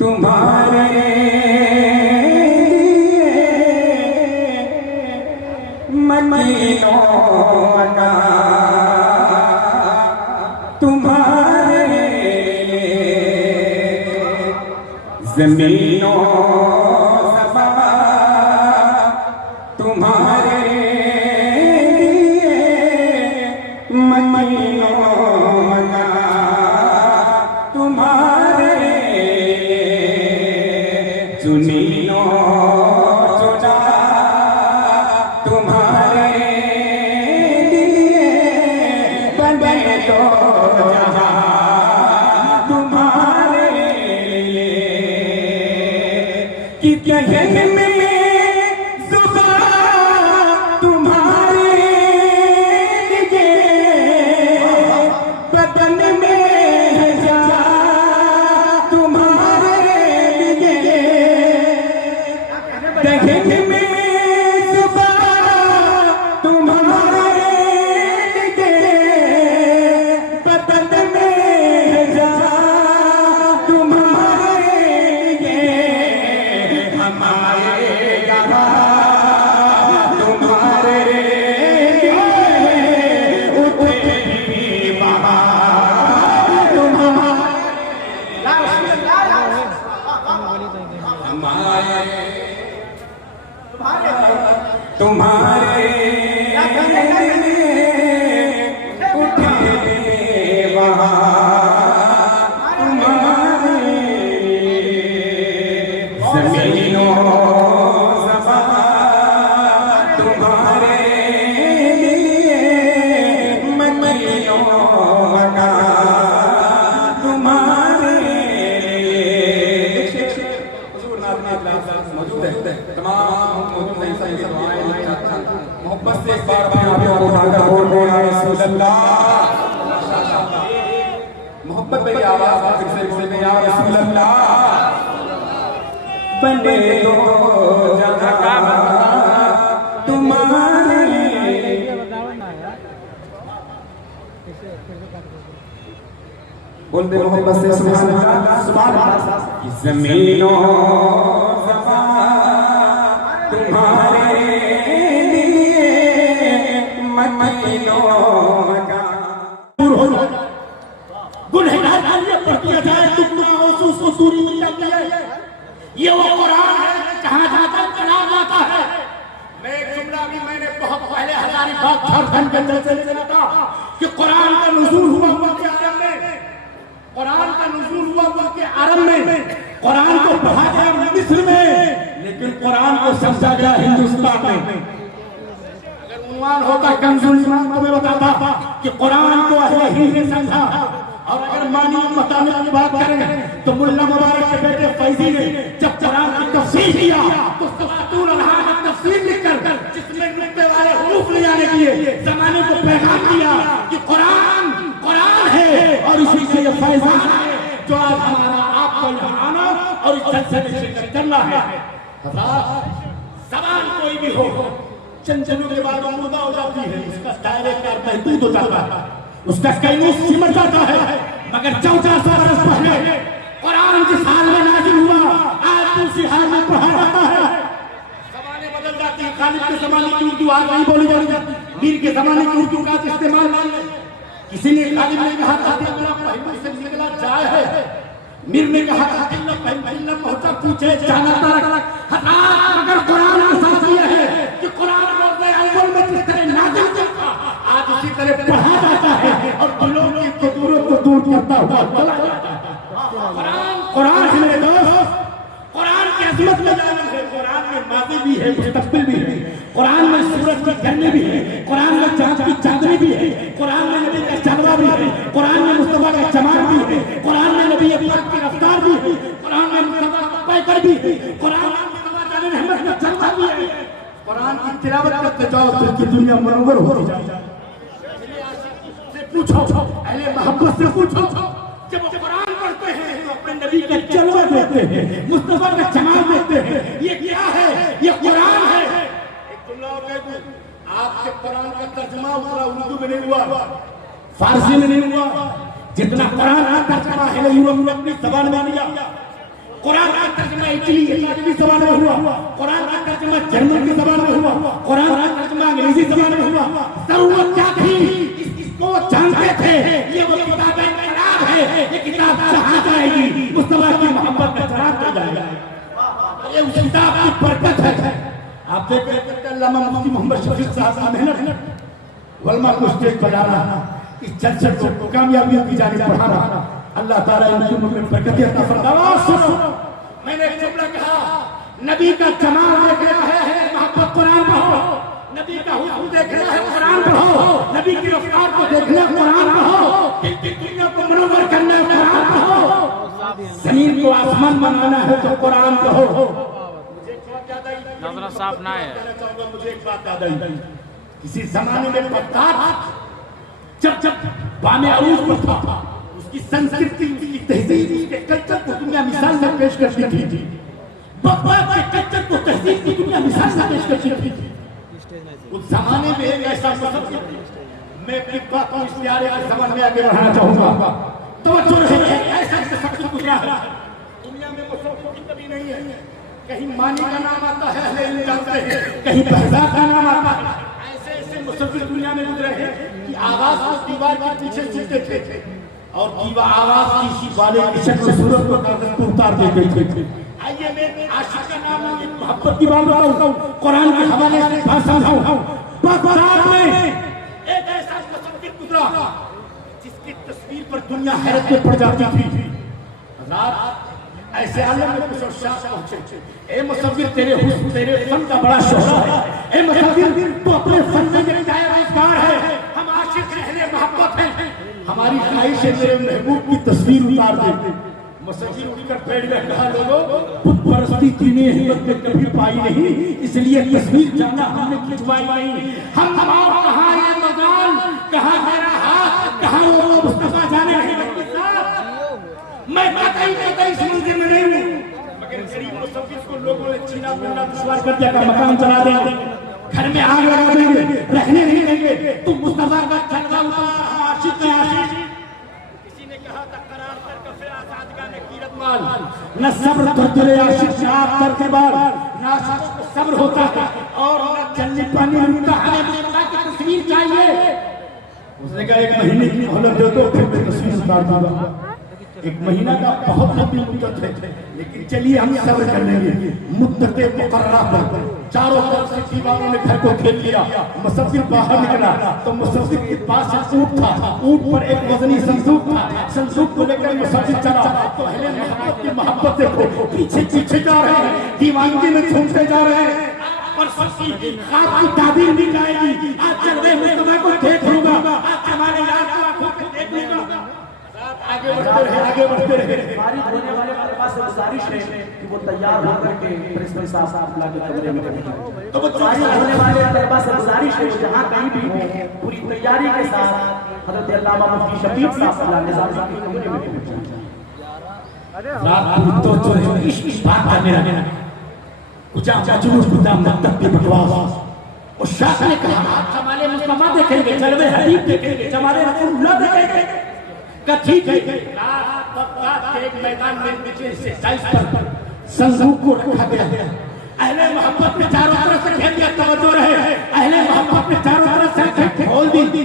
तुम्हारे मदीनों का तुम्हारे ज़मीनों ज़बा तुम्हारे मदीनों का तुम्हारे चुनीनो चुना तुम्हारे लिए बने तो जहां तुम्हारे लिए कि कहने में जुबान तुम्हारे लिए बदन में है जान तुम्हारे लिए कहने में तुम्हारे उठे वहाँ तुम्हारे ज़मीनों ज़बा तुम्हारे लिए मदीनों का तुम्हारे मौजूद है तमाम मौजूद मोहब्बत से एक बार मोहब्बत मेरी आवाज फिर से बोले या रसूल अल्लाह बने दो जहां तुम्हारे बोलते मोहब्बत से सुभान अल्लाह ज़मीनों ज़बा तुम्हारे गुनहगार ये पढ़ दिया जाए उसको दूरी मिल जाती है। ये वो कुरान है जहाँ जाता कलाम जाता है। मैं एक जुमला भी मैंने बहुत पहले हजारीबाग झारखंड के अंदर से सुना था कि कुरान का नुज़ूल हुआ के आरंभ में, कुरान का नुज़ूल हुआ के आरंभ में, कुरान को पढ़ा गया मिस्र में, लेकिन कुरान को समझा गया हिंदुस्तान में। होता कंजुल ईमान को मैं बताता कि कुरान को अहले हिंद ने समझा। और अगर मानिए मताने की बात करें तो मुल्ला मुबारक के बेटे फैजी ने जब कुरान की तफसीर किया तो सवातुल अलहा में तफसीर लिखकर जिसमें नुक्ते वाले हुरूफ ले जाने के लिए जमाने को पैगाम दिया कि कुरान कुरान है और इसी से ये फैजान है जो आज हमारा आपको यहाँ आना और इस जलसे में शिरकत करना है। ज़बान कोई भी हो चंद दिनों के बाद मुर्दा हो जाती है, उसका दायरे कार महदूद हो जाता है, उसका कैनूस सिमट जाता है। मगर 1400 बरस पहले कुरान जिस हाल में नाज़िल हुआ आज दूसरी हाल में पढ़ा जाता है। ज़माने बदल जाती है, खालिद के ज़माने की उर्दू आज नहीं बोली जाती, मीर के ज़माने की उर्दू का इस्तेमाल नहीं है। किसी ने खालिद ने कहा था कि मेरा पहलू से निकला जाए है, मीर ने कहा था कि न पहुंचा पूछे जाना तारक अगर कुरान के साथ ये है कि कुरान अव्वल में जिस तरह नाज़िल हुआ आज उसी तरह पढ़ा जाता है और दिलों की कदूरों को दूर करता हुआ चला जाता है। कुरान है मेरे दोस्त, कुरान की अज़मत में जाना है। कुरान में माज़ी भी है, मुस्तक़बिल भी है, कुरान में सूरज की किरणें भी है, कुरान में चाँद की चांदनी भी है, कुरान में नबी का जलवा भी है, कुरान में मुस्तफा का जमाल भी है, कुरान में नबी पाक की रफ्तार भी है, कुरान में मुस्तफा का पैकर भी है, कुरान में मुस्तफा जाने रहमत का जलवा भी है। कुरान की तिलावत करते जाओ तो की दुनिया मुनव्वर होती जाएगी। पूछो अहले मोहब्बत से पूछो, जब कुरान पढ़ते हैं तो अपने नबी का जलवा देखते हैं, मुस्तफा का जमाल देखते हैं। ये क्या है? ये कुरान है। एक जुमला और कह दूं, आपके कुरान का तर्जुमा उतरा उर्दू में नहीं हुआ, फारसी में नहीं हुआ, जितना कुरान का तर्जुमा है यूरोप ने अपनी ज़बान में लिया। कुरान का तर्जुमा इटली जबान में हुआ, कुरान का तर्जुमा जर्मन की जबान में हुआ, कुरान का तर्जुमा अंग्रेजी जबान में हुआ। जरूरत क्या थी? इसको जानते थे ये वो किताब खराब है, ये किताब कहाँ जाएगी? मुस्तफा की मोहब्बत का चराग हो जाएगा। ये उस किताब की बरकत है। आप देखते अल्लामा मुफ्ती मोहम्मद शफीक साहब की मेहनत, वलमा को स्टेज पर लाना, इस जलसे को कामयाबियों की जानिब बढ़ाना, अल्लाह ताला इनकी उम्र में बरकत अता फरमाए। सुनो, मैंने एक जुमला कहा, नबी का जमाल देखना है मोहब्बत कुरान पढ़ो, नबी का हुस्न देखना है कुरान पढ़ो, नबी की रफ्तार को देखना कुरान पढ़ो, दुनिया को मनोवर करना है कुरान पढ़ो, जमीन को आसमान बनाना है तो कुरान पढ़ो। नजर साफ ना है। मुझे एक बात याद आई, किसी जमाने में बगदाद जब बामे अरूज पर था, उसकी संस्कृति, उसकी तहजीब, उसके कल्चर को दुनिया मिसाल में पेश करती थी। बगदाद के कल्चर को, तहजीब की दुनिया मिसाल में पेश करती थी। उस जमाने में एक ऐसा मसलब, मैं अपनी बात को इस प्यारे के जमाने में आगे बढ़ाना चाहूंगा। तो ऐसा सब गुजरा है दुनिया में, कभी नहीं है। कहीं मानी का नाम आता है, जानते हैं, कहीं बहजा का नाम आता है। ऐसे ऐसे मुसलमान दुनिया में गुजरे हैं कि आवाज को दीवार के पीछे सुनते थे और दीवार आवाज की वाले की शक्ल सूरत को कागज को उतार देते थे। आइए मैं आशिक का नाम, मोहब्बत की बात बताऊं, कुरान के हवाले से बात समझाऊं। बगदाद में एक ऐसा मुसलमान गुजरा जिसकी तस्वीर पर दुनिया हैरत में पड़ जाती थी। ऐसे आलम में कुछ शाह पहुंचे, ए मुसव्विर तेरे हुस्न तेरे फन का बड़ा शोहरा है, ए मुसव्विर तू अपने फन में एक दायरा है, हम आशिक अहले मोहब्बत हैं, हमारी ख्वाहिश है तेरे महबूब की तस्वीर उतार दे। मुसव्विर उठकर बैठ गया, कहा लोगों बुत परस्ती तूने हिम्मत में कभी पाई नहीं, इसलिए तस्वीर जाना हमने खिंचवाई नहीं। हम और कहाँ ये मजाल, कहाँ मेरा हाथ, कहाँ वो मुस्तफा जाने नहीं लगती। मैं कतई इस मंदिर में नहीं हूँ, मगर गरीब मुसव्विर को लोगों ने छीना बोलना दुश्वार कर दिया, मकान चला देंगे, घर में आग लगा देंगे, रहने नहीं देंगे। तुम मुस्तफा का जलवा उतार, हम आशिक हैं आशिक। किसी ने कहा था करार कर कफे आजाद का नकीरत माल, न सब्र करते आशिक आप कर के बाद, ना सब्र होता है और ना जल्दी पानी रुकता है। मुस्तफा की तस्वीर चाहिए। उसने कहा एक महीने की मोहलत दे दो, फिर मैं तस्वीर उतार दूंगा। एक महीना का बहुत लंबी मुद्दत है, लेकिन चलिए हम सब्र कर लेंगे। मुद्दते मुकर्ररा पर चारों तरफ से दीवारों ने घर को घेर लिया। मुसव्विर बाहर निकला तो मुसव्विर के पास एक ऊंट था, ऊंट पर एक वजनी संसूक था, संसूक को लेकर मुसव्विर चला तो अहले मोहब्बत की मोहब्बत देखो पीछे पीछे जा रहे हैं, दीवानगी में झूमते जा रहे हैं। और सबकी आपकी ताबीर भी जाएगी, आज चल रहे मुस्तफा को देख लूंगा, आज हमारे यार को आंखों से देख लूंगा। आगे बढ़ते रहे। बारिश होने वाले हमारे पास गुजारिश है कि वो तैयार होकर के प्रिंसिपल साहब अल्लाह के कमरे में बैठे। तो वो बारिश होने वाले हमारे पास गुजारिश है, जहाँ कहीं भी हो पूरी तैयारी के साथ हज़रत अल्लामा मुफ्ती शफीक साहब अल्लाह निज़ाम साहब के कमरे में बैठे। रात तो इस बात का मेरा कुछ जुलूस गुदाम तक भी बकवास। उस शाह ने कहा जमाने मुस्तफा देखेंगे, जलवे हबीब देखेंगे, जमाने रसूलुल्लाह देखेंगे। ठीक है, एक मैदान में नीचे से पर संसूक को रखा गया। अहले मोहब्बत ने चारों तरफ से घेर दिया, तवज्जो रहे, अहले मोहब्बत ने चारों तरफ से खोल दी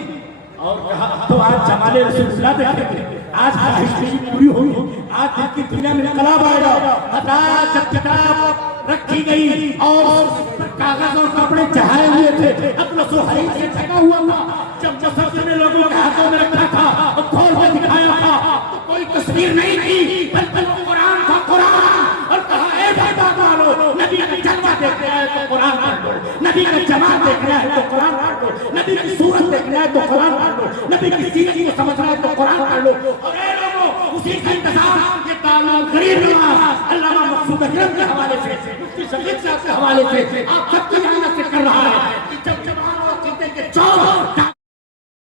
और कहा तो आज जमाने रसूलुल्लाह देखेंगे, आज ख्वाहिश मेरी पूरी होगी, आज दिल की दुनिया में इनकलाब आएगा। हज़ार जब किताब रखी गई और कागज और कपड़े चढ़ाए हुए थे, अतलस व हरीर से ढका हुआ था। जब मुसव्विर ने लोगों के हाथों में रखा था और खोल के दिखाया था तो कोई तस्वीर नहीं थी, बल्कि कुरान था, कुरान। और कहा ए बात मानो, नबी का जलवा देखना है तो कुरान पढ़ लो, नबी का जमाल देखना है तो कुरान पढ़ लो, नबी की सूरत देखना है तो कुरान पढ़ लो, नबी की सीरत को समझना है तो कुरान पढ़ लो। और ए लोगों, उसी का इंतजाम ये ताल्लुक गरीब नवाज अल्लामा मकसूद अकरम के हवाले से, मुफ्ती शफीक साहब के हवाले से आप सबकी मेहनत से कर रहा है कि जब जवान और कहते हैं कि